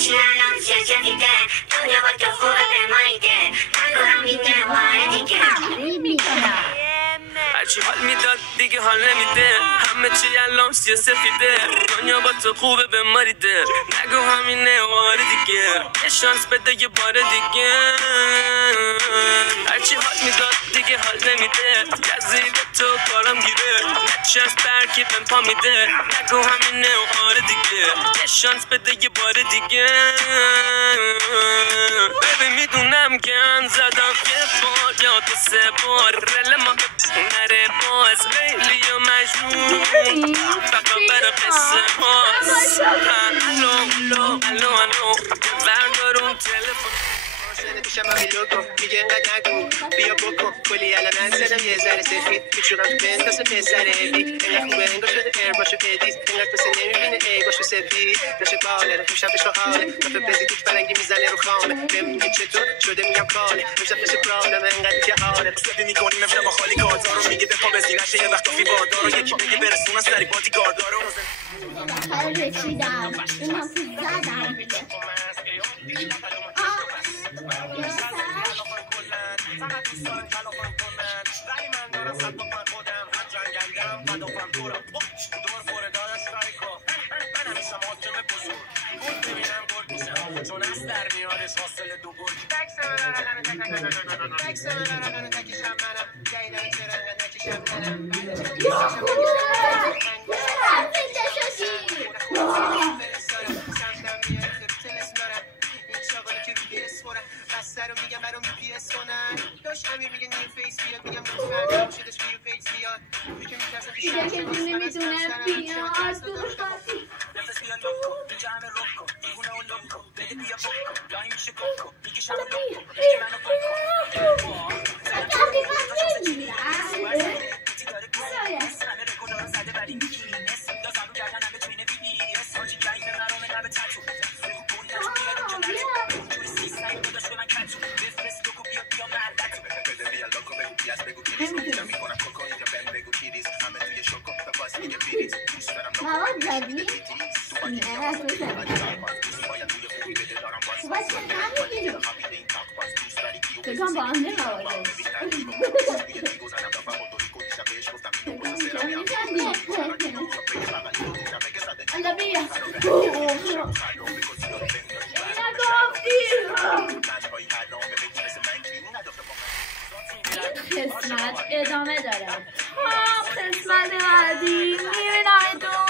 چی الان چه جدیده دنیا با تو خوبه به مایده نگو همینه ماه دیگه هرچی حال میداد دیگه حال نمیده همه چی الان سیاه سفیده دنیا با تو خوبه به ماریده نگو همینه واره دیگه یه شانس بده یه بار دیگه هرچی حال میداد دیگه حال نمیده یزید تو کارم گیره نچست برکی بهم پا میده نگو همینه واره دیگه یه شانس بده یه بار دیگه ببین میدونم که ان زدم یه بار یا تو سه بار رل ما نره باز لیلی و مجنون فقط برا قصه هاست الو بردار اون تلفن میشم همینو کن میگه اینقدر نگو بیا بکن کلی الان انزدم یه ذره سفید میچورم تو بنداز پسر ابی اینقدر خوبه انگار شده ارباشو پدیز اینقدر کسی نمیبینه ایگاشو سفید داشته باله تو شبش رو حاله نفه بزی توش پرنگی میزنه رو خامه بهم میگه چطور شده میگم کاله امشب بشه پرابلم انقدر که حاله سفی میکنیم امشب با خالی کارزارو میگه به پا بزی نشه یه وقت کافی باردارو یکی بگه برسون سری بادی گاردارو رسیدم اینا تو زدم چون از در میادش حاصل دو گل سر رو میگم برام یو پی اس کنن داشت امیر میگه نیم فیس بیاد میگم مطمئن شدش ویو پیج بیاد که میترسم دیگه که نمیدونم بیاد نفس بیاد لوکو اینجا همه روکو دیوونه و لوکو بده بیا بکو لای میشه کوکو میگه شم لوکو میگه منو بکو همه رکولا رو زده ولی میگینس دازم کردن همه توینه بی بی اس هاجی گاین مرامه نبه تتو بگو بونی نتو بیاد اینجا نتو جوی سیستایی بوداش کنن کتو بفرست لوکو بیا مردتو بده بیا لوکو بگو بیاز بگو کریس اینجا میکنم کوکو اینجا بهم بگو کریس همه توی شوکو به باز میگه بیریز دوست دارم لوکو بگو بگم با هم نمارده Allah bia قسمت ادامه داره. قسمت بعدی میبینم